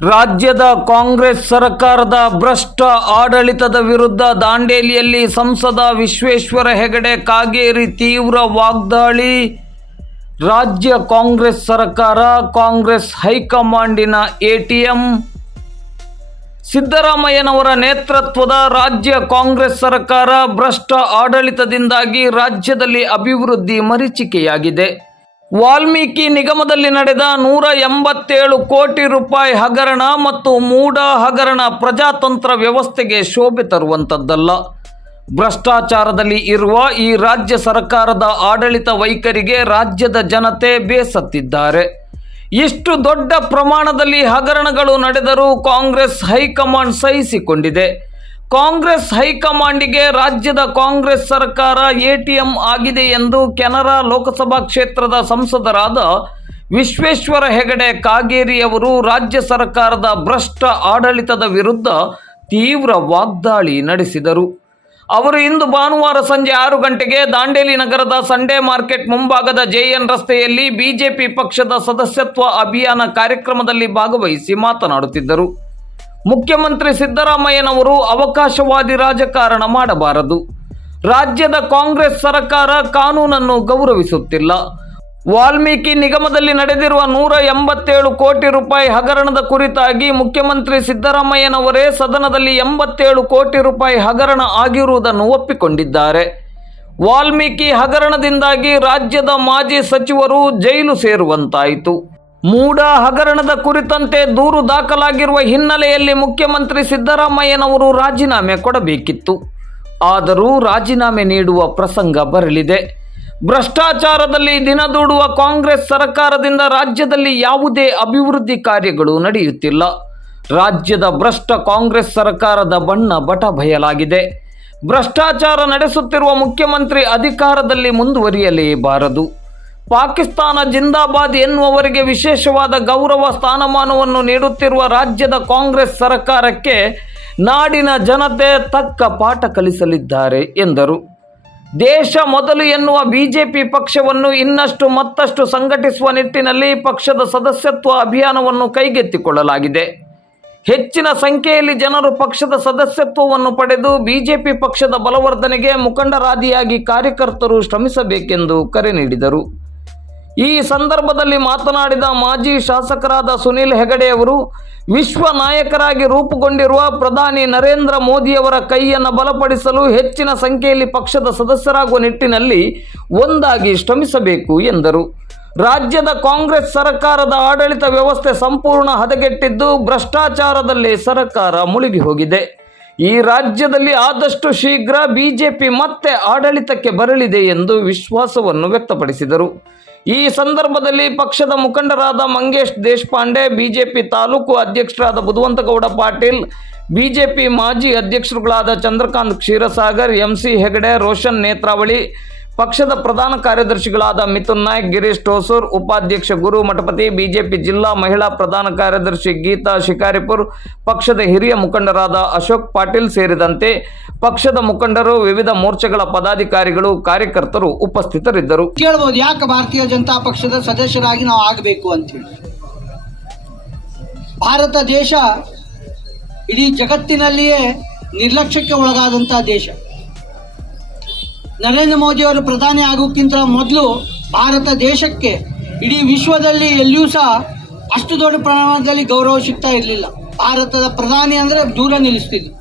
ರಾಜ್ಯದ ಕಾಂಗ್ರೆಸ್ ಸರ್ಕಾರದ ಭ್ರಷ್ಟ ಆಡಳಿತದ ವಿರುದ್ಧ ದಾಂಡೇಲಿಯಲ್ಲಿ ಸಂಸದ ವಿಶ್ವೇಶ್ವರ ಹೆಗಡೆ ಕಾಗೇರಿ ತೀವ್ರ ವಾಗ್ದಾಳಿ. ರಾಜ್ಯ ಕಾಂಗ್ರೆಸ್ ಸರ್ಕಾರ, ಕಾಂಗ್ರೆಸ್ ಹೈಕಮಾಂಡಿನ ಎಟಿಎಂ. ಸಿದ್ದರಾಮಯ್ಯನವರ ನೇತೃತ್ವದ ರಾಜ್ಯ ಕಾಂಗ್ರೆಸ್ ಸರ್ಕಾರ ಭ್ರಷ್ಟ ಆಡಳಿತದಿಂದಾಗಿ ರಾಜ್ಯದಲ್ಲಿ ಅಭಿವೃದ್ಧಿ ಮರೀಚಿಕೆಯಾಗಿದೆ. ವಾಲ್ಮೀಕಿ ನಿಗಮದಲ್ಲಿ ನಡೆದ ನೂರ ಎಂಬತ್ತೇಳು ಕೋಟಿ ರೂಪಾಯಿ ಹಗರಣ ಮತ್ತು ಮೂಡ ಹಗರಣ ಪ್ರಜಾತಂತ್ರ ವ್ಯವಸ್ಥೆಗೆ ಶೋಭೆ ತರುವಂಥದ್ದಲ್ಲ ಭ್ರಷ್ಟಾಚಾರದಲ್ಲಿ ಇರುವ ಈ ರಾಜ್ಯ ಸರ್ಕಾರದ ಆಡಳಿತ ವೈಖರಿಗೆ ರಾಜ್ಯದ ಜನತೆ ಬೇಸತ್ತಿದ್ದಾರೆ. ಇಷ್ಟು ದೊಡ್ಡ ಪ್ರಮಾಣದಲ್ಲಿ ಹಗರಣಗಳು ನಡೆದರೂ ಕಾಂಗ್ರೆಸ್ ಹೈಕಮಾಂಡ್ ಸಹಿಸಿಕೊಂಡಿದೆ. ಕಾಂಗ್ರೆಸ್ ಹೈಕಮಾಂಡಿಗೆ ರಾಜ್ಯದ ಕಾಂಗ್ರೆಸ್ ಸರ್ಕಾರ ಎಟಿಎಂ ಆಗಿದೆ ಎಂದು ಕೆನರಾ ಲೋಕಸಭಾ ಕ್ಷೇತ್ರದ ಸಂಸದರಾದ ವಿಶ್ವೇಶ್ವರ ಹೆಗಡೆ ಕಾಗೇರಿ ಅವರು ರಾಜ್ಯ ಸರ್ಕಾರದ ಭ್ರಷ್ಟ ಆಡಳಿತದ ವಿರುದ್ಧ ತೀವ್ರ ವಾಗ್ದಾಳಿ ನಡೆಸಿದರು. ಅವರು ಇಂದು ಭಾನುವಾರ ಸಂಜೆ ಆರು ಗಂಟೆಗೆ ದಾಂಡೇಲಿ ನಗರದ ಸಂಡೇ ಮಾರ್ಕೆಟ್ ಮುಂಭಾಗದ ಜೆಎನ್ ರಸ್ತೆಯಲ್ಲಿ ಬಿಜೆಪಿ ಪಕ್ಷದ ಸದಸ್ಯತ್ವ ಅಭಿಯಾನ ಕಾರ್ಯಕ್ರಮದಲ್ಲಿ ಭಾಗವಹಿಸಿ ಮಾತನಾಡುತ್ತಿದ್ದರು. ಮುಖ್ಯಮಂತ್ರಿ ಸಿದ್ದರಾಮಯ್ಯನವರು ಅವಕಾಶವಾದಿ ರಾಜಕಾರಣ ಮಾಡಬಾರದು. ರಾಜ್ಯದ ಕಾಂಗ್ರೆಸ್ ಸರ್ಕಾರ ಕಾನೂನನ್ನು ಗೌರವಿಸುತ್ತಿಲ್ಲ. ವಾಲ್ಮೀಕಿ ನಿಗಮದಲ್ಲಿ ನಡೆದಿರುವ ನೂರ ಎಂಬತ್ತೇಳು ಕೋಟಿ ರೂಪಾಯಿ ಹಗರಣದ ಕುರಿತಾಗಿ ಮುಖ್ಯಮಂತ್ರಿ ಸಿದ್ದರಾಮಯ್ಯನವರೇ ಸದನದಲ್ಲಿ ಎಂಬತ್ತೇಳು ಕೋಟಿ ರೂಪಾಯಿ ಹಗರಣ ಆಗಿರುವುದನ್ನು ಒಪ್ಪಿಕೊಂಡಿದ್ದಾರೆ. ವಾಲ್ಮೀಕಿ ಹಗರಣದಿಂದಾಗಿ ರಾಜ್ಯದ ಮಾಜಿ ಸಚಿವರು ಜೈಲು ಸೇರುವಂತಾಯಿತು. ಮೂಡ ಹಗರಣದ ಕುರಿತಂತೆ ದೂರು ದಾಖಲಾಗಿರುವ ಹಿನ್ನೆಲೆಯಲ್ಲಿ ಮುಖ್ಯಮಂತ್ರಿ ಸಿದ್ದರಾಮಯ್ಯನವರು ರಾಜೀನಾಮೆ ಕೊಡಬೇಕಿತ್ತು. ಆದರೂ ರಾಜೀನಾಮೆ ನೀಡುವ ಪ್ರಸಂಗ ಬರಲಿದೆ. ಭ್ರಷ್ಟಾಚಾರದಲ್ಲಿ ದಿನದೂಡುವ ಕಾಂಗ್ರೆಸ್ ಸರ್ಕಾರದಿಂದ ರಾಜ್ಯದಲ್ಲಿ ಯಾವುದೇ ಅಭಿವೃದ್ಧಿ ಕಾರ್ಯಗಳು ನಡೆಯುತ್ತಿಲ್ಲ. ರಾಜ್ಯದ ಭ್ರಷ್ಟ ಕಾಂಗ್ರೆಸ್ ಸರ್ಕಾರದ ಬಣ್ಣ ಬಟ ಬಯಲಾಗಿದೆ. ಭ್ರಷ್ಟಾಚಾರ ನಡೆಸುತ್ತಿರುವ ಮುಖ್ಯಮಂತ್ರಿ ಅಧಿಕಾರದಲ್ಲಿ ಮುಂದುವರಿಯಲೇಬಾರದು. ಪಾಕಿಸ್ತಾನ ಜಿಂದಾಬಾದ್ ಎನ್ನುವವರಿಗೆ ವಿಶೇಷವಾದ ಗೌರವ ಸ್ಥಾನಮಾನವನ್ನು ನೀಡುತ್ತಿರುವ ರಾಜ್ಯದ ಕಾಂಗ್ರೆಸ್ ಸರ್ಕಾರಕ್ಕೆ ನಾಡಿನ ಜನತೆ ತಕ್ಕ ಪಾಠ ಕಲಿಸಲಿದ್ದಾರೆ ಎಂದರು. ದೇಶ ಮೊದಲು ಎನ್ನುವ ಬಿಜೆಪಿ ಪಕ್ಷವನ್ನು ಇನ್ನಷ್ಟು ಮತ್ತಷ್ಟು ಸಂಘಟಿಸುವ ನಿಟ್ಟಿನಲ್ಲಿ ಪಕ್ಷದ ಸದಸ್ಯತ್ವ ಅಭಿಯಾನವನ್ನು ಕೈಗೆತ್ತಿಕೊಳ್ಳಲಾಗಿದೆ. ಹೆಚ್ಚಿನ ಸಂಖ್ಯೆಯಲ್ಲಿ ಜನರು ಪಕ್ಷದ ಸದಸ್ಯತ್ವವನ್ನು ಪಡೆದು ಬಿಜೆಪಿ ಪಕ್ಷದ ಬಲವರ್ಧನೆಗೆ ಮುಖಂಡರಾದಿಯಾಗಿ ಕಾರ್ಯಕರ್ತರು ಶ್ರಮಿಸಬೇಕೆಂದು ಕರೆ ನೀಡಿದರು. ಈ ಸಂದರ್ಭದಲ್ಲಿ ಮಾತನಾಡಿದ ಮಾಜಿ ಶಾಸಕರಾದ ಸುನಿಲ್ ಹೆಗಡೆಯವರು, ವಿಶ್ವ ನಾಯಕರಾಗಿ ರೂಪುಗೊಂಡಿರುವ ಪ್ರಧಾನಿ ನರೇಂದ್ರ ಮೋದಿಯವರ ಕೈಯನ್ನು ಬಲಪಡಿಸಲು ಹೆಚ್ಚಿನ ಸಂಖ್ಯೆಯಲ್ಲಿ ಪಕ್ಷದ ಸದಸ್ಯರಾಗುವ ನಿಟ್ಟಿನಲ್ಲಿ ಒಂದಾಗಿ ಶ್ರಮಿಸಬೇಕು ಎಂದರು. ರಾಜ್ಯದ ಕಾಂಗ್ರೆಸ್ ಸರ್ಕಾರದ ಆಡಳಿತ ವ್ಯವಸ್ಥೆ ಸಂಪೂರ್ಣ ಹದಗೆಟ್ಟಿದ್ದು ಭ್ರಷ್ಟಾಚಾರದಲ್ಲಿ ಸರ್ಕಾರ ಮುಳುಗಿ ಹೋಗಿದೆ. ಈ ರಾಜ್ಯದಲ್ಲಿ ಆದಷ್ಟು ಶೀಘ್ರ ಬಿಜೆಪಿ ಮತ್ತೆ ಆಡಳಿತಕ್ಕೆ ಬರಲಿದೆ ಎಂದು ವಿಶ್ವಾಸವನ್ನು ವ್ಯಕ್ತಪಡಿಸಿದರು. ಈ ಸಂದರ್ಭದಲ್ಲಿ ಪಕ್ಷದ ಮುಖಂಡರಾದ ಮಂಗೇಶ್ ದೇಶಪಾಂಡೆ, ಬಿಜೆಪಿ ತಾಲೂಕು ಅಧ್ಯಕ್ಷರಾದ ಬುಧವಂತಗೌಡ ಪಾಟೀಲ್, ಬಿಜೆಪಿ ಮಾಜಿ ಅಧ್ಯಕ್ಷರುಗಳಾದ ಚಂದ್ರಕಾಂತ್ ಕ್ಷೀರಸಾಗರ್, ಎಂಸಿ ಹೆಗಡೆ, ರೋಷನ್ ನೇತ್ರಾವಳಿ ಪಕ್ಷದ ಪ್ರಧಾನ ಕಾರ್ಯದರ್ಶಿಗಳಾದ ಮಿಥುನ್ ನಾಯ್ಕ್, ಗಿರೀಶ್ ಟೋಸೂರ್ ಉಪಾಧ್ಯಕ್ಷ ಗುರು ಮಠಪತಿ, ಬಿಜೆಪಿ ಜಿಲ್ಲಾ ಮಹಿಳಾ ಪ್ರಧಾನ ಕಾರ್ಯದರ್ಶಿ ಗೀತಾ ಶಿಕಾರಿಪುರ್, ಪಕ್ಷದ ಹಿರಿಯ ಮುಖಂಡರಾದ ಅಶೋಕ್ ಪಾಟೀಲ್ ಸೇರಿದಂತೆ ಪಕ್ಷದ ಮುಖಂಡರು, ವಿವಿಧ ಮೋರ್ಚಾಗಳ ಪದಾಧಿಕಾರಿಗಳು, ಕಾರ್ಯಕರ್ತರು ಉಪಸ್ಥಿತರಿದ್ದರು. ಕೇಳಬಹುದು ಯಾಕೆ ಭಾರತೀಯ ಜನತಾ ಪಕ್ಷದ ಸದಸ್ಯರಾಗಿ ನಾವು ಆಗಬೇಕು ಅಂತೇಳಿ ಭಾರತ ದೇಶ ಇಡೀ ಜಗತ್ತಿನಲ್ಲಿಯೇ ನಿರ್ಲಕ್ಷ್ಯಕ್ಕೆ ಒಳಗಾದಂತಹ ದೇಶ. ನರೇಂದ್ರ ಮೋದಿ ಅವರು ಪ್ರಧಾನಿ ಆಗೋಕ್ಕಿಂತ ಮೊದಲು ಭಾರತ ದೇಶಕ್ಕೆ ಇಡೀ ವಿಶ್ವದಲ್ಲಿ ಎಲ್ಲಿಯೂ ಸಹ ಅಷ್ಟು ದೊಡ್ಡ ಪ್ರಮಾಣದಲ್ಲಿ ಗೌರವ ಸಿಗ್ತಾ ಇರಲಿಲ್ಲ. ಭಾರತದ ಪ್ರಧಾನಿ ಅಂದರೆ ದೂರ ನಿಲ್ಲಿಸ್ತಿದ್ರು.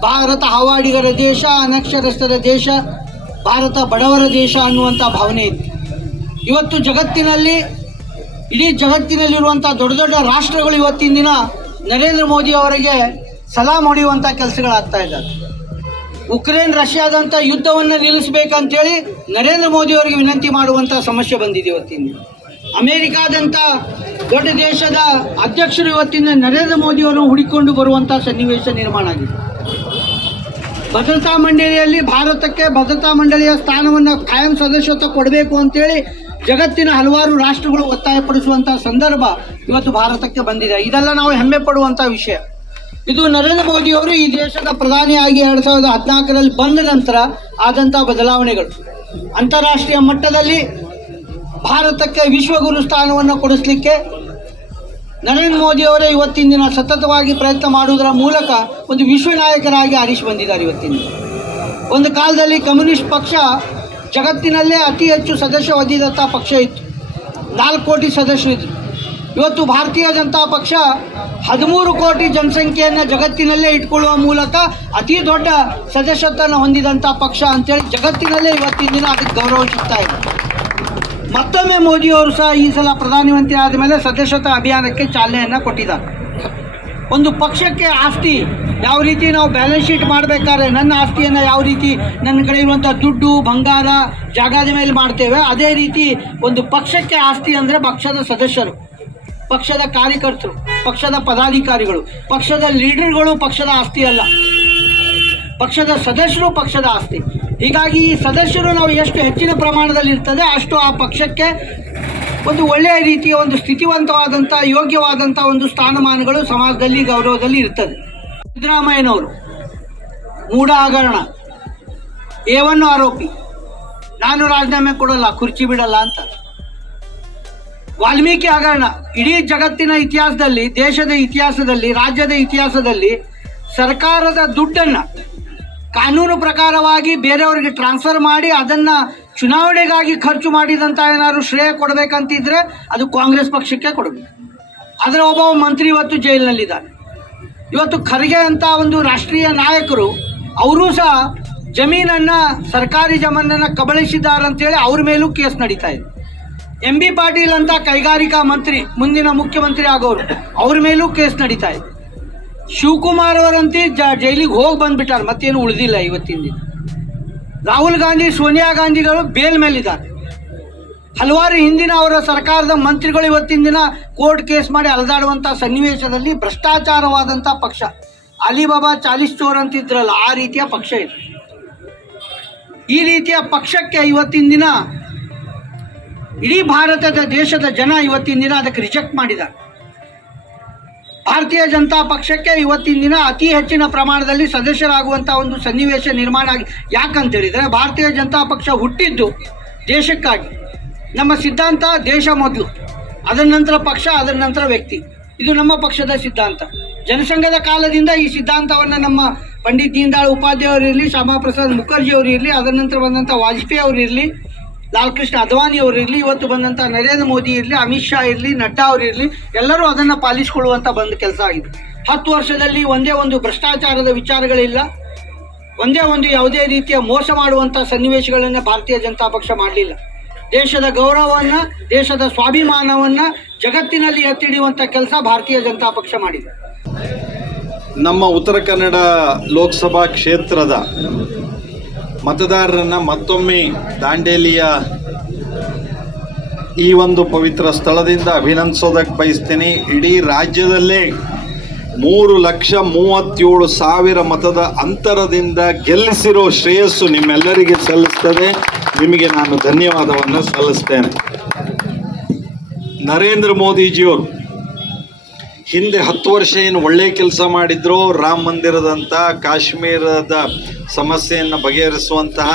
ಭಾರತ ಹವಾಡಿಗರ ದೇಶ, ಅನಕ್ಷರಸ್ಥರ ದೇಶ, ಭಾರತ ಬಡವರ ದೇಶ ಅನ್ನುವಂಥ ಭಾವನೆ ಇತ್ತು. ಇವತ್ತು ಜಗತ್ತಿನಲ್ಲಿ, ಇಡೀ ಜಗತ್ತಿನಲ್ಲಿರುವಂಥ ದೊಡ್ಡ ದೊಡ್ಡ ರಾಷ್ಟ್ರಗಳು ಇವತ್ತಿನ ದಿನ ನರೇಂದ್ರ ಮೋದಿ ಅವರಿಗೆ ಸಲಾಮ್ ಹೊಡೆಯುವಂಥ ಕೆಲಸಗಳಾಗ್ತಾ ಇದ್ದಾರೆ ಉಕ್ರೇನ್ ರಷ್ಯಾದಂಥ ಯುದ್ಧವನ್ನು ನಿಲ್ಲಿಸಬೇಕಂತೇಳಿ ನರೇಂದ್ರ ಮೋದಿ ಅವರಿಗೆ ವಿನಂತಿ ಮಾಡುವಂಥ ಸಮಸ್ಯೆ ಬಂದಿದೆ ಇವತ್ತಿನ. ಅಮೇರಿಕಾದಂಥ ದೊಡ್ಡ ದೇಶದ ಅಧ್ಯಕ್ಷರು ಇವತ್ತಿನ ನರೇಂದ್ರ ಮೋದಿ ಹುಡಿಕೊಂಡು ಹುಡುಕೊಂಡು ಬರುವಂಥ ಸನ್ನಿವೇಶ ನಿರ್ಮಾಣ ಆಗಿದೆ. ಭದ್ರತಾ ಮಂಡಳಿಯಲ್ಲಿ ಭಾರತಕ್ಕೆ ಭದ್ರತಾ ಮಂಡಳಿಯ ಸ್ಥಾನವನ್ನು ಕಾಯಂ ಸದಸ್ಯತ್ವ ಕೊಡಬೇಕು ಅಂತೇಳಿ ಜಗತ್ತಿನ ಹಲವಾರು ರಾಷ್ಟ್ರಗಳು ಒತ್ತಾಯಪಡಿಸುವಂಥ ಸಂದರ್ಭ ಇವತ್ತು ಭಾರತಕ್ಕೆ ಬಂದಿದೆ. ಇದೆಲ್ಲ ನಾವು ಹೆಮ್ಮೆ ಪಡುವಂಥ ವಿಷಯ. ಇದು ನರೇಂದ್ರ ಮೋದಿ ಅವರು ಈ ದೇಶದ ಪ್ರಧಾನಿಯಾಗಿ ಎರಡು ಸಾವಿರದ ಹದಿನಾಲ್ಕರಲ್ಲಿ ಬಂದ ನಂತರ ಆದಂಥ ಬದಲಾವಣೆಗಳು. ಅಂತಾರಾಷ್ಟ್ರೀಯ ಮಟ್ಟದಲ್ಲಿ ಭಾರತಕ್ಕೆ ವಿಶ್ವಗುರು ಸ್ಥಾನವನ್ನು ಕೊಡಿಸಲಿಕ್ಕೆ ನರೇಂದ್ರ ಮೋದಿ ಅವರೇ ಇವತ್ತಿನ ದಿನ ಸತತವಾಗಿ ಪ್ರಯತ್ನ ಮಾಡುವುದರ ಮೂಲಕ ಒಂದು ವಿಶ್ವ ನಾಯಕರಾಗಿ ಆರಿಸಿ ಬಂದಿದ್ದಾರೆ ಇವತ್ತಿನ ಒಂದು ಕಾಲದಲ್ಲಿ ಕಮ್ಯುನಿಸ್ಟ್ ಪಕ್ಷ ಜಗತ್ತಿನಲ್ಲೇ ಅತಿ ಹೆಚ್ಚು ಸದಸ್ಯ ಹೊಂದಿದಂಥ ಪಕ್ಷ ಇತ್ತು. ನಾಲ್ಕು ಕೋಟಿ ಸದಸ್ಯರು ಇದ್ದರು ಇವತ್ತು ಭಾರತೀಯ ಜನತಾ ಪಕ್ಷ ಹದಿಮೂರು ಕೋಟಿ ಜನಸಂಖ್ಯೆಯನ್ನು ಜಗತ್ತಿನಲ್ಲೇ ಇಟ್ಕೊಳ್ಳುವ ಮೂಲಕ ಅತಿ ದೊಡ್ಡ ಸದಸ್ಯತ್ವವನ್ನು ಹೊಂದಿದಂಥ ಪಕ್ಷ ಅಂತೇಳಿ ಜಗತ್ತಿನಲ್ಲೇ ಇವತ್ತಿನ ದಿನ ಅದಕ್ಕೆ ಗೌರವ ಸಿಗ್ತಾ ಇದೆ. ಮತ್ತೊಮ್ಮೆ ಮೋದಿಯವರು ಸಹ ಈ ಸಲ ಪ್ರಧಾನಮಂತ್ರಿ ಆದ ಮೇಲೆ ಸದಸ್ಯತ್ವ ಅಭಿಯಾನಕ್ಕೆ ಚಾಲನೆಯನ್ನು ಕೊಟ್ಟಿದ್ದಾರೆ. ಒಂದು ಪಕ್ಷಕ್ಕೆ ಆಸ್ತಿ ಯಾವ ರೀತಿ ನಾವು ಬ್ಯಾಲೆನ್ಸ್ ಶೀಟ್ ಮಾಡಬೇಕಾದ್ರೆ ನನ್ನ ಆಸ್ತಿಯನ್ನು ಯಾವ ರೀತಿ ನನ್ನ ಕಡೆ ಇರುವಂಥ ದುಡ್ಡು, ಬಂಗಾರ ಜಾಗದ ಮೇಲೆ ಮಾಡ್ತೇವೆ, ಅದೇ ರೀತಿ ಒಂದು ಪಕ್ಷಕ್ಕೆ ಆಸ್ತಿ ಅಂದರೆ ಪಕ್ಷದ ಸದಸ್ಯರು. ಪಕ್ಷದ ಕಾರ್ಯಕರ್ತರು, ಪಕ್ಷದ ಪದಾಧಿಕಾರಿಗಳು, ಪಕ್ಷದ ಲೀಡರ್ಗಳು ಪಕ್ಷದ ಆಸ್ತಿ ಅಲ್ಲ. ಪಕ್ಷದ ಸದಸ್ಯರು ಪಕ್ಷದ ಆಸ್ತಿ. ಹೀಗಾಗಿ ಈ ಸದಸ್ಯರು ನಾವು ಎಷ್ಟು ಹೆಚ್ಚಿನ ಪ್ರಮಾಣದಲ್ಲಿ ಇರ್ತದೆ ಅಷ್ಟು ಆ ಪಕ್ಷಕ್ಕೆ ಒಂದು ಒಳ್ಳೆಯ ರೀತಿಯ ಒಂದು ಸ್ಥಿತಿವಂತವಾದಂಥ, ಯೋಗ್ಯವಾದಂಥ ಒಂದು ಸ್ಥಾನಮಾನಗಳು ಸಮಾಜದಲ್ಲಿ ಗೌರವದಲ್ಲಿ ಇರ್ತದೆ. ಸಿದ್ದರಾಮಯ್ಯನವರು, ಮೂಢ ಹಗರಣ ಏವನ್ನು ಆರೋಪಿ. ನಾನು ರಾಜೀನಾಮೆ ಕೊಡಲ್ಲ, ಕುರ್ಚಿ ಬಿಡಲ್ಲ ಅಂತ. ವಾಲ್ಮೀಕಿ ಹಗರಣ. ಇಡೀ ಜಗತ್ತಿನ ಇತಿಹಾಸದಲ್ಲಿ, ದೇಶದ ಇತಿಹಾಸದಲ್ಲಿ, ರಾಜ್ಯದ ಇತಿಹಾಸದಲ್ಲಿ ಸರ್ಕಾರದ ದುಡ್ಡನ್ನು ಕಾನೂನು ಪ್ರಕಾರವಾಗಿ ಬೇರೆಯವರಿಗೆ ಟ್ರಾನ್ಸ್ಫರ್ ಮಾಡಿ ಅದನ್ನು ಚುನಾವಣೆಗಾಗಿ ಖರ್ಚು ಮಾಡಿದಂಥ ಏನಾದ್ರು ಶ್ರೇಯ ಕೊಡಬೇಕಂತಿದ್ರೆ ಅದು ಕಾಂಗ್ರೆಸ್ ಪಕ್ಷಕ್ಕೆ ಕೊಡಬೇಕು. ಅದರ ಒಬ್ಬ ಮಂತ್ರಿ ಇವತ್ತು ಜೈಲಿನಲ್ಲಿದ್ದಾನೆ. ಇವತ್ತು ಖರ್ಗೆ ಅಂತ ಒಂದು ರಾಷ್ಟ್ರೀಯ ನಾಯಕರು, ಅವರೂ ಸಹ ಜಮೀನನ್ನು, ಸರ್ಕಾರಿ ಜಮೀನನ್ನು ಕಬಳಿಸಿದ್ದಾರೆ ಅಂತೇಳಿ ಅವ್ರ ಮೇಲೂ ಕೇಸ್ ನಡೀತಾ ಇದೆ. ಎಂ ಬಿ ಪಾಟೀಲ್ ಅಂತ ಕೈಗಾರಿಕಾ ಮಂತ್ರಿ, ಮುಂದಿನ ಮುಖ್ಯಮಂತ್ರಿ ಆಗೋರು. ಅವ್ರ ಮೇಲೂ ಕೇಸ್ ನಡೀತಾ ಇದೆ. ಶಿವಕುಮಾರ್ ಅವರಂತೆ ಜ ಜೈಲಿಗೆ ಹೋಗಿ ಬಂದ್ಬಿಟ್ಟಾರೆ, ಮತ್ತೇನು ಉಳಿದಿಲ್ಲ ಇವತ್ತಿನ ದಿನ. ರಾಹುಲ್ ಗಾಂಧಿ, ಸೋನಿಯಾ ಗಾಂಧಿಗಳು ಬೇಲ್ ಮೇಲಿದ್ದಾರೆ. ಹಲವಾರು ಹಿಂದಿನ ಅವರ ಸರ್ಕಾರದ ಮಂತ್ರಿಗಳು ಇವತ್ತಿನ ದಿನ ಕೋರ್ಟ್ ಕೇಸ್ ಮಾಡಿ ಅಲೆದಾಡುವಂಥ ಸನ್ನಿವೇಶದಲ್ಲಿ ಭ್ರಷ್ಟಾಚಾರವಾದಂಥ ಪಕ್ಷ. ಅಲಿಬಾಬಾ ಚಾಲಿಸ್ ಚೋರ್ ಅಂತಿದ್ರಲ್ಲ, ಆ ರೀತಿಯ ಪಕ್ಷ ಇದೆ. ಈ ರೀತಿಯ ಪಕ್ಷಕ್ಕೆ ಇವತ್ತಿನ ದಿನ ಇಡೀ ಭಾರತದ ದೇಶದ ಜನ ಇವತ್ತಿನ ದಿನ ಅದಕ್ಕೆ ರಿಜೆಕ್ಟ್ ಮಾಡಿದ್ದಾರೆ. ಭಾರತೀಯ ಜನತಾ ಪಕ್ಷಕ್ಕೆ ಇವತ್ತಿನ ದಿನ ಅತಿ ಹೆಚ್ಚಿನ ಪ್ರಮಾಣದಲ್ಲಿ ಸದಸ್ಯರಾಗುವಂಥ ಒಂದು ಸನ್ನಿವೇಶ ನಿರ್ಮಾಣ ಆಗಿ ಯಾಕಂತ ಹೇಳಿದರೆ ಭಾರತೀಯ ಜನತಾ ಪಕ್ಷ ಹುಟ್ಟಿದ್ದು ದೇಶಕ್ಕಾಗಿ. ನಮ್ಮ ಸಿದ್ಧಾಂತ ದೇಶ ಮೊದಲು. ಅದರ ನಂತರ ಪಕ್ಷ, ಅದರ ನಂತರ ವ್ಯಕ್ತಿ. ಇದು ನಮ್ಮ ಪಕ್ಷದ ಸಿದ್ಧಾಂತ. ಜನಸಂಘದ ಕಾಲದಿಂದ ಈ ಸಿದ್ಧಾಂತವನ್ನು ನಮ್ಮ ಪಂಡಿತ್ ದೀನ್ ದಯಾಳ್ ಉಪಾಧ್ಯಾಯ ಅವರು ಇರಲಿ ಶ್ಯಾಮಾ ಪ್ರಸಾದ್ ಮುಖರ್ಜಿ ಅವರು ಇರಲಿ, ಅದರ ನಂತರ ಬಂದಂಥ ವಾಜಪೇಯಿ ಅವರು ಇರಲಿ ಲಾಲ್ ಕೃಷ್ಣ ಅದ್ವಾನಿ ಅವರು ಇರಲಿ, ಇವತ್ತು ಬಂದಂಥ ನರೇಂದ್ರ ಮೋದಿ ಇರಲಿ, ಅಮಿತ್ ಶಾ ಇರಲಿ, ನಡ್ಡಾ ಅವರು ಇರಲಿ, ಎಲ್ಲರೂ ಅದನ್ನು ಪಾಲಿಸಿಕೊಳ್ಳುವಂಥ ಬಂದ ಕೆಲಸ ಆಗಿದೆ ಹತ್ತು ವರ್ಷದಲ್ಲಿ ಒಂದೇ ಒಂದು ಭ್ರಷ್ಟಾಚಾರದ ವಿಚಾರಗಳಿಲ್ಲ. ಒಂದೇ ಒಂದು ಯಾವುದೇ ರೀತಿಯ ಮೋಸ ಮಾಡುವಂಥ ಸನ್ನಿವೇಶಗಳನ್ನೇ ಭಾರತೀಯ ಜನತಾ ಪಕ್ಷ ಮಾಡಲಿಲ್ಲ. ದೇಶದ ಗೌರವವನ್ನು, ದೇಶದ ಸ್ವಾಭಿಮಾನವನ್ನು ಜಗತ್ತಿನಲ್ಲಿ ಎತ್ತಿಡಿಯುವಂಥ ಕೆಲಸ ಭಾರತೀಯ ಜನತಾ ಪಕ್ಷ ಮಾಡಿದೆ. ನಮ್ಮ ಉತ್ತರ ಕನ್ನಡ ಲೋಕಸಭಾ ಕ್ಷೇತ್ರದ ಮತದಾರರನ್ನ ಮತ್ತೊಮ್ಮೆ ದಾಂಡೇಲಿಯ ಈ ಒಂದು ಪವಿತ್ರ ಸ್ಥಳದಿಂದ ಅಭಿನಂದಿಸೋದಕ್ಕೆ ಬಯಸ್ತೀನಿ. ಇಡೀ ರಾಜ್ಯದಲ್ಲೇ ಮೂರು ಲಕ್ಷ ಮೂವತ್ತೇಳು ಸಾವಿರ ಮತದ ಅಂತರದಿಂದ ಗೆಲ್ಲಿಸಿರೋ ಶ್ರೇಯಸ್ಸು ನಿಮ್ಮೆಲ್ಲರಿಗೆ ಸಲ್ಲಿಸ್ತದೆ. ನಿಮಗೆ ನಾನು ಧನ್ಯವಾದವನ್ನು ಸಲ್ಲಿಸ್ತೇನೆ. ನರೇಂದ್ರ ಮೋದಿಜಿಯವರು ಹಿಂದೆ ಹತ್ತು ವರ್ಷ ಏನು ಒಳ್ಳೆಯ ಕೆಲಸ ಮಾಡಿದ್ರು ರಾಮ ಮಂದಿರದಂಥ ಕಾಶ್ಮೀರದ ಸಮಸ್ಯೆಯನ್ನು ಬಗೆಹರಿಸುವಂತಹ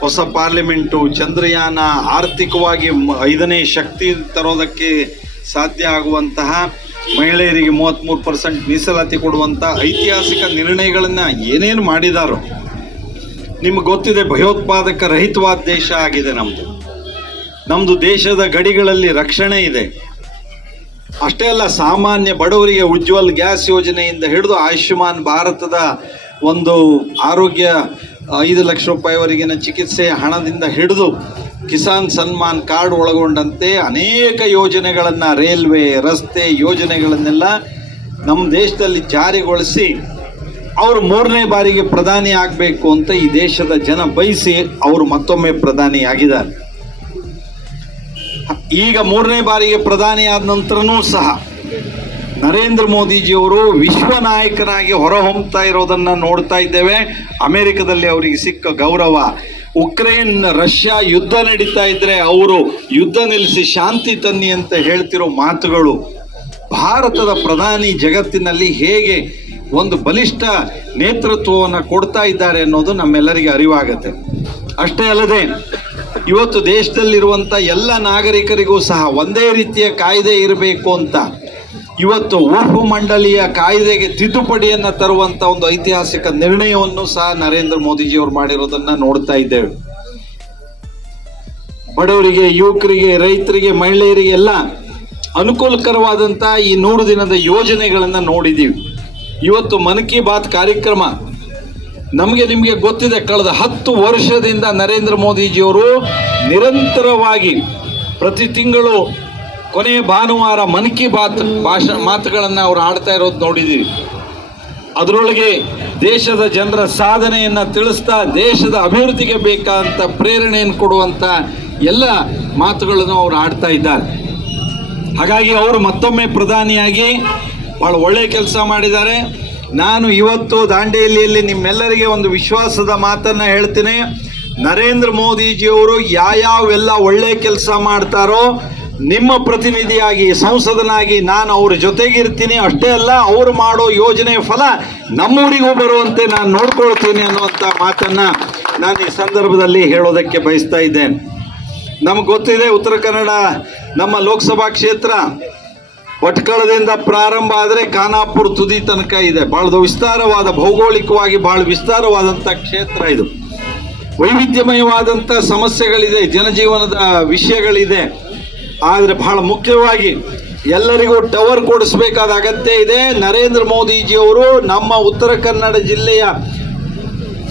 ಹೊಸ ಪಾರ್ಲಿಮೆಂಟು, ಚಂದ್ರಯಾನ ಆರ್ಥಿಕವಾಗಿ ಐದನೇ ಶಕ್ತಿ ತರೋದಕ್ಕೆ ಸಾಧ್ಯ ಆಗುವಂತಹ ಮಹಿಳೆಯರಿಗೆ ಮೂವತ್ತ್ಮೂರು ಪರ್ಸೆಂಟ್ ಮೀಸಲಾತಿ ಕೊಡುವಂಥ ಐತಿಹಾಸಿಕ ನಿರ್ಣಯಗಳನ್ನು ಏನೇನು ಮಾಡಿದಾರೋ ನಿಮ್ಗೆ ಗೊತ್ತಿದೆ, ಭಯೋತ್ಪಾದಕ ರಹಿತವಾದ ದೇಶ ಆಗಿದೆ ನಮ್ಮದು ನಮ್ಮದು ದೇಶದ ಗಡಿಗಳಲ್ಲಿ ರಕ್ಷಣೆ ಇದೆ. ಅಷ್ಟೇ ಅಲ್ಲ, ಸಾಮಾನ್ಯ ಬಡವರಿಗೆ ಉಜ್ವಲ್ ಗ್ಯಾಸ್ ಯೋಜನೆಯಿಂದ ಹಿಡಿದು ಆಯುಷ್ಮಾನ್ ಭಾರತದ ಒಂದು ಆರೋಗ್ಯ ಐದು ಲಕ್ಷ ರೂಪಾಯಿವರೆಗಿನ ಚಿಕಿತ್ಸೆಯ ಹಣದಿಂದ ಹಿಡಿದು ಕಿಸಾನ್ ಸನ್ಮಾನ್ ಕಾರ್ಡ್ ಒಳಗೊಂಡಂತೆ ಅನೇಕ ಯೋಜನೆಗಳನ್ನು ರೈಲ್ವೆ, ರಸ್ತೆ ಯೋಜನೆಗಳನ್ನೆಲ್ಲ ನಮ್ಮ ದೇಶದಲ್ಲಿ ಜಾರಿಗೊಳಿಸಿ ಅವರು ಮೂರನೇ ಬಾರಿಗೆ ಪ್ರಧಾನಿ ಆಗಬೇಕು ಅಂತ ಈ ದೇಶದ ಜನ ಬಯಸಿ ಅವರು ಮತ್ತೊಮ್ಮೆ ಪ್ರಧಾನಿ ಆಗಿದ್ದಾರೆ ಈಗ ಮೂರನೇ ಬಾರಿಗೆ ಪ್ರಧಾನಿ ಆದ ನಂತರನೂ ಸಹ ನರೇಂದ್ರ ಮೋದಿಜಿಯವರು ವಿಶ್ವ ನಾಯಕನಾಗಿ ಹೊರಹೊಮ್ಮತಾ ಇರೋದನ್ನು ನೋಡ್ತಾ ಇದ್ದೇವೆ. ಅಮೆರಿಕದಲ್ಲಿ ಅವರಿಗೆ ಸಿಕ್ಕ ಗೌರವ. ಉಕ್ರೇನ್, ರಷ್ಯಾ ಯುದ್ಧ ನಡೀತಾ ಇದ್ರೆ ಅವರು ಯುದ್ಧ ನಿಲ್ಲಿಸಿ ಶಾಂತಿ ತನ್ನಿ ಅಂತ ಹೇಳ್ತಿರೋ ಮಾತುಗಳು ಭಾರತದ ಪ್ರಧಾನಿ ಜಗತ್ತಿನಲ್ಲಿ ಹೇಗೆ ಒಂದು ಬಲಿಷ್ಠ ನೇತೃತ್ವವನ್ನು ಕೊಡ್ತಾ ಇದ್ದಾರೆ ಅನ್ನೋದು ನಮ್ಮೆಲ್ಲರಿಗೆ ಅರಿವಾಗತ್ತೆ. ಅಷ್ಟೇ ಅಲ್ಲದೆ ಇವತ್ತು ದೇಶದಲ್ಲಿರುವಂಥ ಎಲ್ಲ ನಾಗರಿಕರಿಗೂ ಸಹ ಒಂದೇ ರೀತಿಯ ಕಾಯ್ದೆ ಇರಬೇಕು ಅಂತ. ಇವತ್ತು ಉರ್ಫು ಮಂಡಳಿಯ ಕಾಯ್ದೆಗೆ ತಿದ್ದುಪಡಿಯನ್ನು ತರುವಂತ ಒಂದು ಐತಿಹಾಸಿಕ ನಿರ್ಣಯವನ್ನು ಸಹ ನರೇಂದ್ರ ಮೋದಿಜಿಯವರು ಮಾಡಿರೋದನ್ನ ನೋಡ್ತಾ ಇದ್ದೇವೆ. ಬಡವರಿಗೆ, ಯುವಕರಿಗೆ, ರೈತರಿಗೆ ಮಹಿಳೆಯರಿಗೆ ಎಲ್ಲ ಅನುಕೂಲಕರವಾದಂತ ಈ ನೂರು ದಿನದ ಯೋಜನೆಗಳನ್ನು ನೋಡಿದೀವಿ ಇವತ್ತು ಮನ್ ಕಿ ಬಾತ್ ಕಾರ್ಯಕ್ರಮ ನಮಗೆ ನಿಮಗೆ ಗೊತ್ತಿದೆ, ಕಳೆದ ಹತ್ತು ವರ್ಷದಿಂದ ನರೇಂದ್ರ ಮೋದಿಜಿಯವರು ನಿರಂತರವಾಗಿ ಪ್ರತಿ ತಿಂಗಳು ಕೊನೆಯ ಭಾನುವಾರ ಮನ್ ಕಿ ಬಾತ್ ಭಾಷ ಮಾತುಗಳನ್ನು ಅವರು ಆಡ್ತಾ ಇರೋದು ನೋಡಿದ್ದೀವಿ ಅದರೊಳಗೆ ದೇಶದ ಜನರ ಸಾಧನೆಯನ್ನು ತಿಳಿಸ್ತಾ, ದೇಶದ ಅಭಿವೃದ್ಧಿಗೆ ಬೇಕಾದಂಥ ಪ್ರೇರಣೆಯನ್ನು ಕೊಡುವಂಥ ಎಲ್ಲ ಮಾತುಗಳನ್ನು ಅವರು ಆಡ್ತಾ ಇದ್ದಾರೆ. ಹಾಗಾಗಿ ಅವರು ಮತ್ತೊಮ್ಮೆ ಪ್ರಧಾನಿಯಾಗಿ ಭಾಳ ಒಳ್ಳೆಯ ಕೆಲಸ ಮಾಡಿದ್ದಾರೆ. ನಾನು ಇವತ್ತು ದಾಂಡೇಲಿಯಲ್ಲಿ ನಿಮ್ಮೆಲ್ಲರಿಗೆ ಒಂದು ವಿಶ್ವಾಸದ ಮಾತನ್ನ ಹೇಳ್ತೀನಿ. ನರೇಂದ್ರ ಮೋದಿಜಿಯವರು ಯಾವ್ಯಾವೆಲ್ಲ ಒಳ್ಳೆ ಕೆಲಸ ಮಾಡ್ತಾರೋ, ನಿಮ್ಮ ಪ್ರತಿನಿಧಿಯಾಗಿ, ಸಂಸದನಾಗಿ ನಾನು ಅವ್ರ ಜೊತೆಗಿರ್ತೀನಿ. ಅಷ್ಟೇ ಅಲ್ಲ, ಅವರು ಮಾಡೋ ಯೋಜನೆ ಫಲ ನಮ್ಮೂರಿಗೂ ಬರುವಂತೆ ನಾನು ನೋಡ್ಕೊಳ್ತೀನಿ ಅನ್ನುವಂಥ ಮಾತನ್ನ ನಾನು ಈ ಸಂದರ್ಭದಲ್ಲಿ ಹೇಳೋದಕ್ಕೆ ಬಯಸ್ತಾ ಇದ್ದೇನೆ. ನಮ್ಗೆ ಗೊತ್ತಿದೆ, ಉತ್ತರ ಕನ್ನಡ ನಮ್ಮ ಲೋಕಸಭಾ ಕ್ಷೇತ್ರ ಭಟ್ಕಳದಿಂದ ಪ್ರಾರಂಭ ಆದರೆ ಖಾನಾಪುರ ತುದಿ ತನಕ ಇದೆ. ಬಹಳ ವಿಸ್ತಾರವಾದ, ಭೌಗೋಳಿಕವಾಗಿ ಬಹಳ ವಿಸ್ತಾರವಾದಂಥ ಕ್ಷೇತ್ರ ಇದು. ವೈವಿಧ್ಯಮಯವಾದಂಥ ಸಮಸ್ಯೆಗಳಿದೆ, ಜನಜೀವನದ ವಿಷಯಗಳಿದೆ. ಆದರೆ ಬಹಳ ಮುಖ್ಯವಾಗಿ ಎಲ್ಲರಿಗೂ ಟವರ್ ಕೊಡಿಸಬೇಕಾದ ಅಗತ್ಯ ಇದೆ. ನರೇಂದ್ರ ಮೋದಿಜಿಯವರು ನಮ್ಮ ಉತ್ತರ ಕನ್ನಡ ಜಿಲ್ಲೆಯ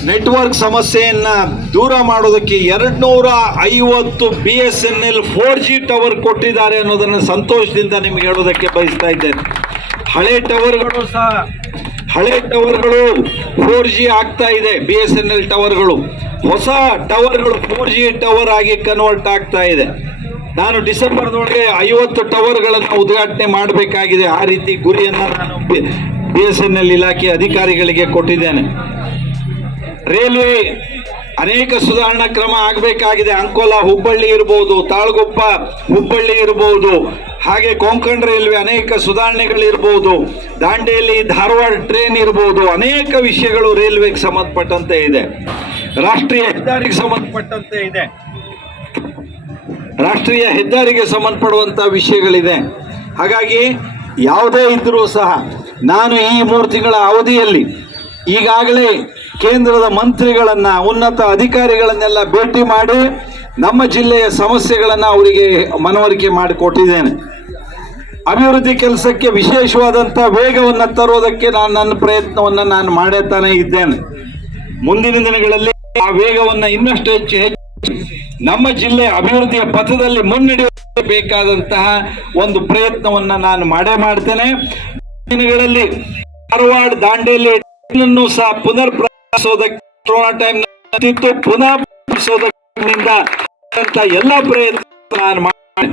ನೆಟ್ವರ್ಕ್ ಸಮಸ್ಯೆಯನ್ನ ದೂರ ಮಾಡೋದಕ್ಕೆ ಎರಡ್ನೂರ ಐವತ್ತು B S N L four G tower ಕೊಟ್ಟಿದ್ದಾರೆ ಅನ್ನೋದನ್ನು ಸಂತೋಷದಿಂದ ನಿಮ್ಗೆ ಹೇಳೋದಕ್ಕೆ ಬಯಸ್ತಾ ಇದ್ದೇನೆ. ಹಳೆ ಟವರ್ಗಳು ಸಹ, ಹಳೆ ಟವರ್ಗಳು ಫೋರ್ ಜಿ ಆಗ್ತಾ ಇದೆ ಬಿ ಎಸ್ ಎನ್ ಎಲ್ ಟವರ್ಗಳು ಹೊಸ ಟವರ್ಗಳು ಫೋರ್ ಜಿ ಟವರ್ ಆಗಿ ಕನ್ವರ್ಟ್ ಆಗ್ತಾ ಇದೆ. ನಾನು ಡಿಸೆಂಬರ್ನೊಳಗೆ ಐವತ್ತು ಟವರ್ಗಳನ್ನು ಉದ್ಘಾಟನೆ ಮಾಡಬೇಕಾಗಿದೆ. ಆ ರೀತಿ ಗುರಿಯನ್ನು ನಾನು ಬಿ ಎಸ್ ಎನ್ ಎಲ್ ಇಲಾಖೆ ಅಧಿಕಾರಿಗಳಿಗೆ ಕೊಟ್ಟಿದ್ದೇನೆ. ರೈಲ್ವೆ ಅನೇಕ ಸುಧಾರಣಾ ಕ್ರಮ ಆಗಬೇಕಾಗಿದೆ. ಅಂಕೋಲಾ, ಹುಬ್ಬಳ್ಳಿ ಇರಬಹುದು ತಾಳಗುಪ್ಪ, ಹುಬ್ಬಳ್ಳಿ ಇರಬಹುದು ಹಾಗೆ ಕೊಂಕಣ್ ರೈಲ್ವೆ ಅನೇಕ ಸುಧಾರಣೆಗಳಿರ್ಬೋದು, ದಾಂಡೇಲಿ, ಧಾರವಾಡ ಟ್ರೈನ್ ಇರಬಹುದು ಅನೇಕ ವಿಷಯಗಳು ರೈಲ್ವೆಗೆ ಸಂಬಂಧಪಟ್ಟಂತೆ ಇದೆ. ರಾಷ್ಟ್ರೀಯ ಹೆದ್ದಾರಿಗೆ ಸಂಬಂಧಪಟ್ಟಂತೆ ಇದೆ. ರಾಷ್ಟ್ರೀಯ ಹೆದ್ದಾರಿಗೆ ಸಂಬಂಧಪಡುವಂತ ವಿಷಯಗಳಿದೆ. ಹಾಗಾಗಿ ಯಾವುದೇ ಇದ್ದರೂ ಸಹ ನಾನು ಈ ಮೂರು ತಿಂಗಳ ಅವಧಿಯಲ್ಲಿ ಈಗಾಗಲೇ ಕೇಂದ್ರದ ಮಂತ್ರಿಗಳನ್ನ, ಉನ್ನತ ಅಧಿಕಾರಿಗಳನ್ನೆಲ್ಲ ಭೇಟಿ ಮಾಡಿ ನಮ್ಮ ಜಿಲ್ಲೆಯ ಸಮಸ್ಯೆಗಳನ್ನು ಅವರಿಗೆ ಮನವರಿಕೆ ಮಾಡಿಕೊಟ್ಟಿದ್ದೇನೆ ಅಭಿವೃದ್ಧಿ ಕೆಲಸಕ್ಕೆ ವಿಶೇಷವಾದಂಥ ವೇಗವನ್ನು ತರೋದಕ್ಕೆ ನಾನು ನನ್ನ ಪ್ರಯತ್ನವನ್ನು ನಾನು ಮಾಡೇ ತಾನೇ ಇದ್ದೇನೆ. ಮುಂದಿನ ದಿನಗಳಲ್ಲಿ ಆ ವೇಗವನ್ನು ಇನ್ನಷ್ಟು ಹೆಚ್ಚು ಹೆಚ್ಚು ನಮ್ಮ ಜಿಲ್ಲೆ ಅಭಿವೃದ್ಧಿಯ ಪಥದಲ್ಲಿ ಮುನ್ನಡೆಯಬೇಕಾದಂತಹ ಒಂದು ಪ್ರಯತ್ನವನ್ನ ನಾನು ಮಾಡೇ ಮಾಡ್ತೇನೆ. ದಿನಗಳಲ್ಲಿ ಧಾರವಾಡ, ದಾಂಡೇಲಿ ಸಹ ಪುನರ್ ಕೊರೋನಾ ಟೈಮ್ ಪುನಃ ಎಲ್ಲ ಪ್ರಯತ್ನ ನಾನು ಮಾಡಿ.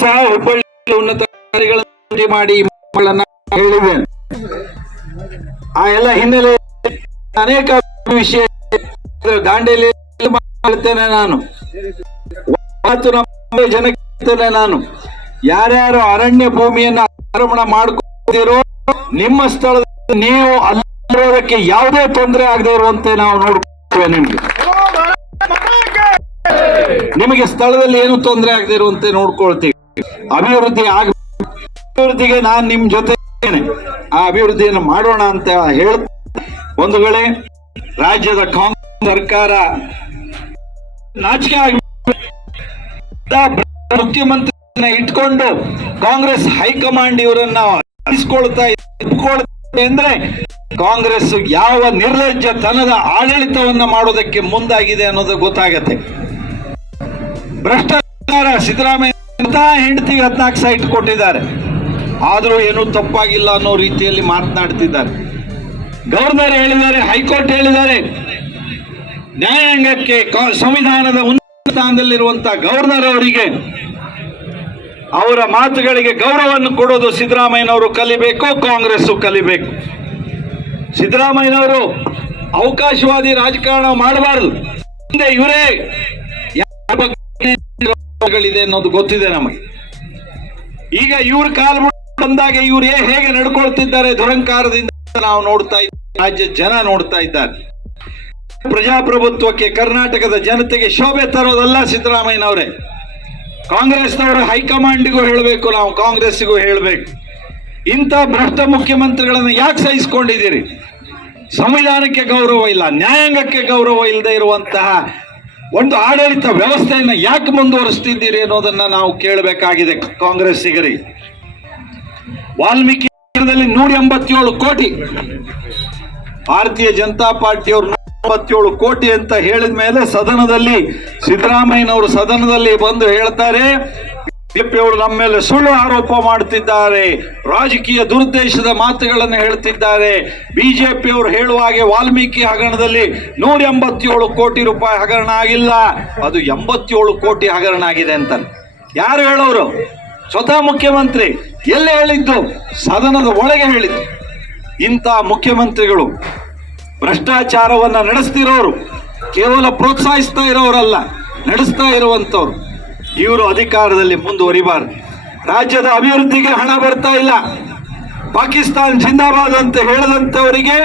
ಸಹ ಹುಬ್ಬಳ್ಳಿ ಉನ್ನತ ಅಧಿಕಾರಿಗಳನ್ನು ಮಾಡಿ ಹೇಳಿದ್ದೇನೆ ಆ ಎಲ್ಲ ಹಿನ್ನೆಲೆ ಅನೇಕ ವಿಷಯ ದಾಂಡೇಲಿ ಮಾಡ್ತೇನೆ ನಾನು? ಜನಕ್ಕೆ ನಾನು. ಯಾರ್ಯಾರು ಅರಣ್ಯ ಭೂಮಿಯನ್ನ ಆಕ್ರಮಣ ಮಾಡ್ಕೊಂಡಿರೋ ನಿಮ್ಮ ಸ್ಥಳದಲ್ಲಿ ನೀವು ಅಲ್ಲಿರೋದಕ್ಕೆ ಯಾವುದೇ ತೊಂದರೆ ಆಗದೆ ಇರುವಂತೆ ನಾವು ನೋಡ್ತೇವೆ ನಿಮಗೆ ನಿಮಗೆ ಸ್ಥಳದಲ್ಲಿ ಏನು ತೊಂದರೆ ಆಗದೆ ಇರುವಂತೆ ನೋಡ್ಕೊಳ್ತೀವಿ ಅಭಿವೃದ್ಧಿ ಆಗ ಅಭಿವೃದ್ಧಿಗೆ ನಾನು ನಿಮ್ ಜೊತೆ. ಆ ಅಭಿವೃದ್ಧಿಯನ್ನು ಮಾಡೋಣ ಅಂತ ಹೇಳ ಒಂದು ವೇಳೆ ರಾಜ್ಯದ ಕಾಂಗ್ರೆಸ್ ಸರ್ಕಾರ ನಾಚಿಕೆ ಆಗಿ ಮುಖ್ಯಮಂತ್ರಿ ಇಟ್ಕೊಂಡು ಕಾಂಗ್ರೆಸ್ ಹೈಕಮಾಂಡ್ ಇವರನ್ನ ಇಸ್ಕೊಳ್ತಾ ಇಟ್ಕೊಳ್ತಾ ಅಂದ್ರೆ ಕಾಂಗ್ರೆಸ್ ಯಾವ ನಿರ್ಲಜ್ಜತನದ ಆಡಳಿತವನ್ನ ಮಾಡೋದಕ್ಕೆ ಮುಂದಾಗಿದೆ ಅನ್ನೋದು ಗೊತ್ತಾಗತ್ತೆ. ಭ್ರಷ್ಟಾಚಾರ, ಸಿದ್ದರಾಮಯ್ಯ ಹೆಂಡತಿ ಹದಿನಾಲ್ಕು ಸೈಟ್ ಕೊಟ್ಟಿದ್ದಾರೆ. ಆದರೂ ಏನೂ ತಪ್ಪಾಗಿಲ್ಲ ಅನ್ನೋ ರೀತಿಯಲ್ಲಿ ಮಾತನಾಡ್ತಿದ್ದಾರೆ. ಗವರ್ನರ್ ಹೇಳಿದ್ದಾರೆ, ಹೈಕೋರ್ಟ್ ಹೇಳಿದ್ದಾರೆ. ನ್ಯಾಯಾಂಗಕ್ಕೆ ಸಂವಿಧಾನದ ಉನ್ನತ ಸ್ಥಾನದಲ್ಲಿರುವಂತಹ ಗವರ್ನರ್ ಅವರಿಗೆ ಅವರ ಮಾತುಗಳಿಗೆ ಗೌರವವನ್ನು ಕೊಡೋದು ಸಿದ್ದರಾಮಯ್ಯನವರು ಕಲಿಬೇಕು ಕಾಂಗ್ರೆಸ್ ಕಲಿಬೇಕು. ಸಿದ್ದರಾಮಯ್ಯನವರು ಅವಕಾಶವಾದಿ ರಾಜಕಾರಣ ಮಾಡಬಾರದು. ಮುಂದೆ ಇವರೇ ಇದೆ ಅನ್ನೋದು ಗೊತ್ತಿದೆ ನಮಗೆ. ಈಗ ಇವ್ರ ಕಾಲ್ ಬಂದಾಗ ಇವ್ರು ಹೇಗೆ ನಡ್ಕೊಳ್ತಿದ್ದಾರೆ, ದುರಂಕಾರದಿಂದ ನಾವು ನೋಡ್ತಾ ಇದ್ದೇವೆ ರಾಜ್ಯ ಜನ ನೋಡ್ತಾ ಇದ್ದಾರೆ. ಪ್ರಜಾಪ್ರಭುತ್ವಕ್ಕೆ ಕರ್ನಾಟಕದ ಜನತೆಗೆ ಶೋಭೆ ತರೋದಲ್ಲ ಸಿದ್ದರಾಮಯ್ಯನವರೇ. ಕಾಂಗ್ರೆಸ್ನವರ ಹೈಕಮಾಂಡಿಗೂ ಹೇಳಬೇಕು, ನಾವು ಕಾಂಗ್ರೆಸ್ಸಿಗೂ ಹೇಳಬೇಕು. ಇಂಥ ಭ್ರಷ್ಟ ಮುಖ್ಯಮಂತ್ರಿಗಳನ್ನು ಯಾಕೆ ಸಹಿಸಿಕೊಂಡಿದ್ದೀರಿ? ಸಂವಿಧಾನಕ್ಕೆ ಗೌರವ ಇಲ್ಲ, ನ್ಯಾಯಾಂಗಕ್ಕೆ ಗೌರವ ಇಲ್ಲದೆ ಇರುವಂತಹ ಒಂದು ಆಡಳಿತ ವ್ಯವಸ್ಥೆಯನ್ನು ಯಾಕೆ ಮುಂದುವರಿಸ್ತಿದ್ದೀರಿ ಅನ್ನೋದನ್ನ ನಾವು ಕೇಳಬೇಕಾಗಿದೆ ಕಾಂಗ್ರೆಸ್ಸಿಗರಿಗೆ ವಾಲ್ಮೀಕಿ ನೂರ ಎಂಬತ್ತೇಳು ಕೋಟಿ. ಭಾರತೀಯ ಜನತಾ ಪಾರ್ಟಿಯವರು ಎಂಬತ್ತೇಳು ಕೋಟಿ ಅಂತ ಹೇಳಿದ ಮೇಲೆ ಸದನದಲ್ಲಿ ಸಿದ್ದರಾಮಯ್ಯನವರು ಸದನದಲ್ಲಿ ಬಂದು ಹೇಳ್ತಾರೆ ಅವರು ನಮ್ಮ ಮೇಲೆ ಸುಳ್ಳು ಆರೋಪ ಮಾಡುತ್ತಿದ್ದಾರೆ, ರಾಜಕೀಯ ದುರುದ್ದೇಶದ ಮಾತುಗಳನ್ನು ಹೇಳ್ತಿದ್ದಾರೆ. ಬಿಜೆಪಿಯವರು ಹೇಳುವ ಹಾಗೆ ವಾಲ್ಮೀಕಿ ಹಗರಣದಲ್ಲಿ ನೂರ ಎಂಬತ್ತೇಳು ಕೋಟಿ ರೂಪಾಯಿ ಹಗರಣ ಆಗಿಲ್ಲ, ಅದು ಎಂಬತ್ತೇಳು ಕೋಟಿ ಹಗರಣ ಆಗಿದೆ ಅಂತ. ಯಾರು ಹೇಳೋರು? ಸ್ವತಃ ಮುಖ್ಯಮಂತ್ರಿ. ಎಲ್ಲಿ ಹೇಳಿದ್ದು? ಸದನದ ಒಳಗೆ ಹೇಳಿದ್ದು. ಇಂಥ ಮುಖ್ಯಮಂತ್ರಿಗಳು ಭ್ರಷ್ಟಾಚಾರವನ್ನ ನಡೆಸ್ತಿರೋರು, ಕೇವಲ ಪ್ರೋತ್ಸಾಹಿಸ್ತಾ ಇರೋರಲ್ಲ, ನಡೆಸ್ತಾ ಇರುವಂಥವ್ರು. ಇವರು ಅಧಿಕಾರದಲ್ಲಿ ಮುಂದುವರಿಬಾರ್ದು. ರಾಜ್ಯದ ಅಭಿವೃದ್ಧಿಗೆ ಹಣ ಬರ್ತಾ ಇಲ್ಲ. ಪಾಕಿಸ್ತಾನ್ ಜಿಂದಾಬಾದ್ ಅಂತ ಹೇಳದಂತವರಿಗೆ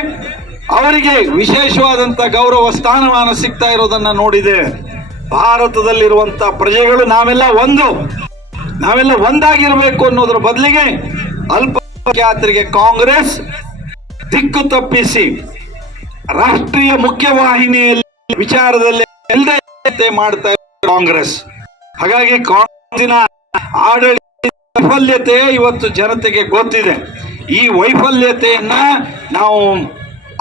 ಅವರಿಗೆ ವಿಶೇಷವಾದಂತ ಗೌರವ, ಸ್ಥಾನಮಾನ ಸಿಗ್ತಾ ಇರೋದನ್ನ ನೋಡಿದೆ. ಭಾರತದಲ್ಲಿರುವಂತ ಪ್ರಜೆಗಳು ನಾವೆಲ್ಲ ಒಂದು. ನಾವೆಲ್ಲ ಒಂದಾಗಿರಬೇಕು ಅನ್ನೋದ್ರ ಬದಲಿಗೆ ಅಲ್ಪ ಜಾತ್ರೆಗೆ ಕಾಂಗ್ರೆಸ್ ದಿಕ್ಕು ತಪ್ಪಿಸಿ ರಾಷ್ಟ್ರೀಯ ಮುಖ್ಯವಾಹಿನಿಯಲ್ಲಿ ವಿಚಾರದಲ್ಲಿ ಇಲ್ಲದೆ ಮಾಡ್ತಾ ಇದೆ ಕಾಂಗ್ರೆಸ್. ಹಾಗಾಗಿ ಕಾಂಗ್ರೆಸ್ಸಿನ ಆಡಳಿತ ವೈಫಲ್ಯತೆ ಇವತ್ತು ಜನತೆಗೆ ಗೊತ್ತಿದೆ. ಈ ವೈಫಲ್ಯತೆಯನ್ನ ನಾವು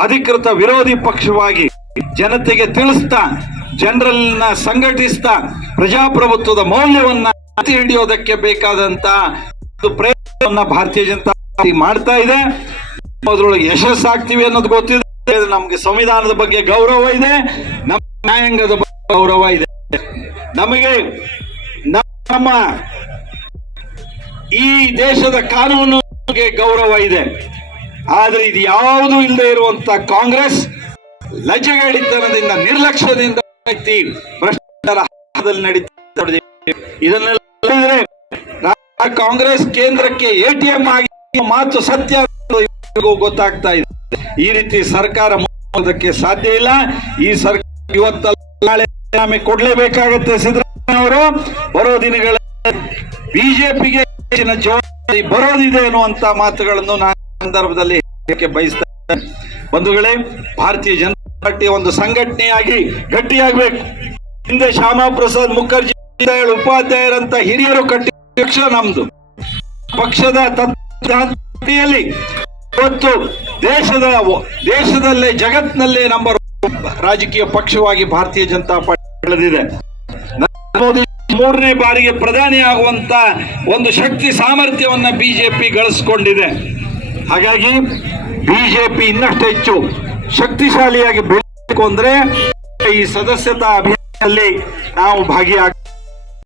ಅಧಿಕೃತ ವಿರೋಧಿ ಪಕ್ಷವಾಗಿ ಜನತೆಗೆ ತಿಳಿಸ್ತಾ, ಜನರನ್ನ ಸಂಘಟಿಸ್ತಾ, ಪ್ರಜಾಪ್ರಭುತ್ವದ ಮೌಲ್ಯವನ್ನ ಎತ್ತಿ ಹಿಡಿಯೋದಕ್ಕೆ ಬೇಕಾದಂತ ಒಂದು ಪ್ರಯತ್ನವನ್ನ ಭಾರತೀಯ ಜನತಾ ಪಾರ್ಟಿ ಮಾಡ್ತಾ ಇದೆ. ಅದರೊಳಗೆ ಯಶಸ್ಸಾಗ್ತೀವಿ ಅನ್ನೋದು ಗೊತ್ತಿದೆ. ನಮ್ಗೆ ಸಂವಿಧಾನದ ಬಗ್ಗೆ ಗೌರವ ಇದೆ, ನಮ್ಮ ನ್ಯಾಯಾಂಗದ ಬಗ್ಗೆ ಗೌರವ ಇದೆ. ನಮಗೆ ನಮ್ಮ ಈ ದೇಶದ ಕಾನೂನು ಗೌರವ ಇದೆ. ಆದ್ರೆ ಇದು ಯಾವುದು ಇಲ್ಲದೆ ಇರುವಂತ ಕಾಂಗ್ರೆಸ್ ಲಜ್ಜೆಗೇಡಿತನದಿಂದ ನಿರ್ಲಕ್ಷ್ಯದಿಂದ ವ್ಯಕ್ತಿ ಭ್ರಷ್ಟಾಚಾರದಲ್ಲಿ ನಡೀತಾ ಇದೆ. ಇದನ್ನೆಲ್ಲ ಕಾಂಗ್ರೆಸ್ ಕೇಂದ್ರಕ್ಕೆ ಎಟಿಎಂ ಆಗಿ ಮಾತು ಸತ್ಯ ಗೊತ್ತಾಗ್ತಾ ಇದೆ. ಈ ರೀತಿ ಸರ್ಕಾರ ಮಾಡೋದಕ್ಕೆ ಸಾಧ್ಯ ಇಲ್ಲ. ಈ ಸರ್ಕಾರ ಇವತ್ತಲ್ಲ, ನಾಳೆ ಕೊಡ್ಲೇಬೇಕಾಗತ್ತೆ ಸಿದ್ದರಾಮಯ್ಯ ಅವರು. ಬರೋ ದಿನಗಳ ಬಿಜೆಪಿಗೆ ಹೆಚ್ಚಿನ ಜವಾಬ್ದಾರಿ ಬರೋದಿದೆ ಅನ್ನುವಂತ ಮಾತುಗಳನ್ನು ನಾನು ಸಂದರ್ಭದಲ್ಲಿ ಬಯಸ್ತೇನೆ ಬಂಧುಗಳೇ, ಭಾರತೀಯ ಜನತಾ ಪಾರ್ಟಿ ಒಂದು ಸಂಘಟನೆಯಾಗಿ ಗಟ್ಟಿಯಾಗಬೇಕು. ಹಿಂದೆ ಶ್ಯಾಮಾ ಪ್ರಸಾದ್ ಮುಖರ್ಜಿ ಉಪಾಧ್ಯಾಯರಂತ ಹಿರಿಯರು ಕಟ್ಟಿ ಪಕ್ಷ ನಮ್ದು. ಪಕ್ಷದ ತತ್ವದಲ್ಲಿ ಇವತ್ತು ದೇಶದ ದೇಶದಲ್ಲೇ, ಜಗತ್ತಿನಲ್ಲೇ ನಂಬರ್ ರಾಜಕೀಯ ಪಕ್ಷವಾಗಿ ಭಾರತೀಯ ಜನತಾ ಪಾರ್ಟಿ ಬೆಳೆದಿದೆ. ಮೋದಿ ಮೂರನೇ ಬಾರಿಗೆ ಪ್ರಧಾನಿ ಆಗುವಂತ ಒಂದು ಶಕ್ತಿ ಸಾಮರ್ಥ್ಯವನ್ನ ಬಿಜೆಪಿ ಗಳಿಸಿಕೊಂಡಿದೆ. ಹಾಗಾಗಿ ಬಿಜೆಪಿ ಇನ್ನಷ್ಟು ಹೆಚ್ಚು ಶಕ್ತಿಶಾಲಿಯಾಗಿ ಬೆಳೆಯಬೇಕು ಅಂದ್ರೆ ಈ ಸದಸ್ಯತಾ ಅಭಿಯಾನದಲ್ಲಿ ನಾವು ಭಾಗಿಯಾಗ